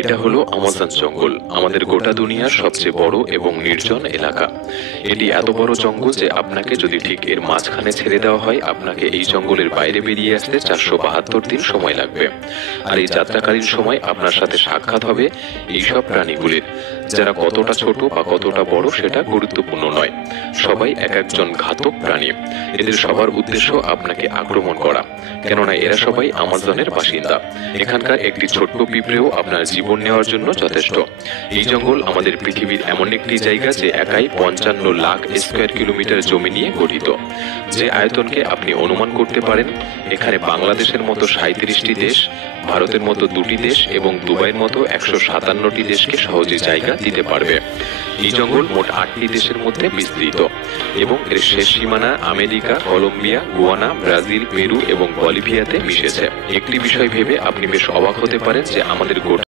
এটা হলো আমাজন জঙ্গল, আমাদের গোটা দুনিয়ার সবচেয়ে বড় এবং নির্জন এলাকা। এটি এত বড় জঙ্গল যে আপনাকে যদি ঠিক এর মাঝখানে ছেড়ে দেওয়া হয়, আপনাকে এই জঙ্গলের বাইরে বেরিয়ে আসতে 472 দিন সময় লাগবে। আর এই যাত্রাকালীন সময় আপনার সাথে সাক্ষাৎ হবে এইসব প্রাণীগুলির, যারা কতটা ছোট বা কতটা বড় সেটা গুরুত্বপূর্ণ নয়। সবাই এক একজন ঘাতক প্রাণী। এদের সবার উদ্দেশ্য আপনাকে আক্রমণ করা, কেননা এরা সবাই আমাজনের বাসিন্দা। এখানকার একটি ছোট্ট পিঁপড়েও আপনার জীবন নেওয়ার জন্য যথেষ্ট। এই জঙ্গল আমাদের পৃথিবীর এমন একটি জায়গা যে একাই 55 লাখ স্কয়ার কিলোমিটার জমি নিয়ে গঠিত। যে আয়তনকে আপনি অনুমান করতে পারেন, এখানে বাংলাদেশের মতো 37টি দেশ, ভারতের মতো 2টি দেশ এবং দুবাইয়ের মতো 157টি দেশকে সহজে জায়গা দিতে পারবে। এই জঙ্গল মোট 8টি দেশের মধ্যে বিস্তৃত এবং এর শেষ সীমানা America, Colombia, Guyana, Brazil, Peru এবং বলিভিয়াতে মিশেছে। একটি বিষয় ভেবে আপনি বেশ অবাক হতে পারেন যে আমাদের গোটা